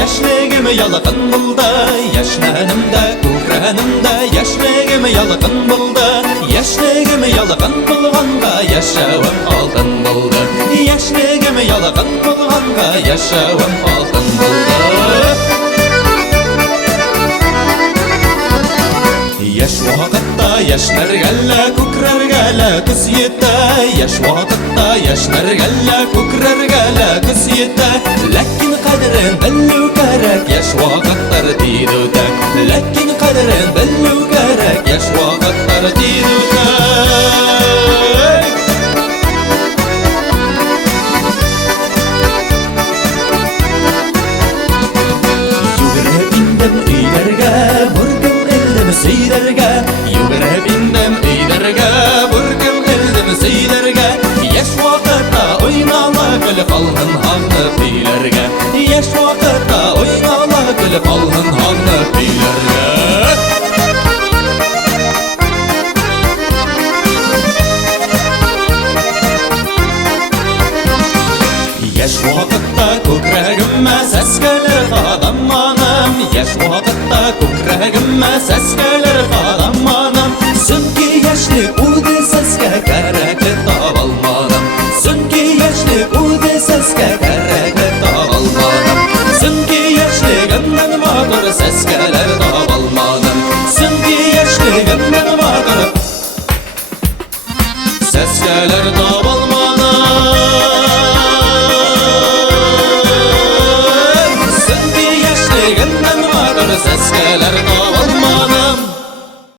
Яшьлегім ялгын булды, яшьләнемдә, күкрәнемдә. Яшьлегім ялгын булды, яшьлегім ялгын булганга, яшәвем алтын булды. Яшьлегім ялгын булганга, яшәвем алтын булды. Яшь вакытта яшьләргә лә, күкрәргә лә көз йитә. Яшь вакытта яшьләргә лә, күкрәргә лә көз йитә. Ләкин кадерен белү кирәк, яшь вакыттар тиз үтә. Ләкин кадерен белү кирәк, яшь вакыттар тиз үтә. Йөгереп индем өйләргә, бүркем элдем сөйләргә. Йөгереп индем өйләргә, бүркем элдем сөйләргә. Яшь вакытта уйнала, көлеп калган ханны көйләргә. Яшь вакытта уйнала, көлеп калган ханны көйләргә. Яшь вакытта күкрәгемә сәскәләр кадаманым. Яшь вакытта күкрәгемә сәскәләр кадаманым. Сөнки яшьлек үзе сәскә кәрәкле таба алмадым. Сөнки яшьлек үзе сәскә кәрәкле таба алмадым. Сөнки яшьлегемнән матур сәскәләр таба алмадым. Сөнки яшьлегемнән матур сәскәләр таба алмадым. Сөнки яшьлегемнән матур сәскәләр таба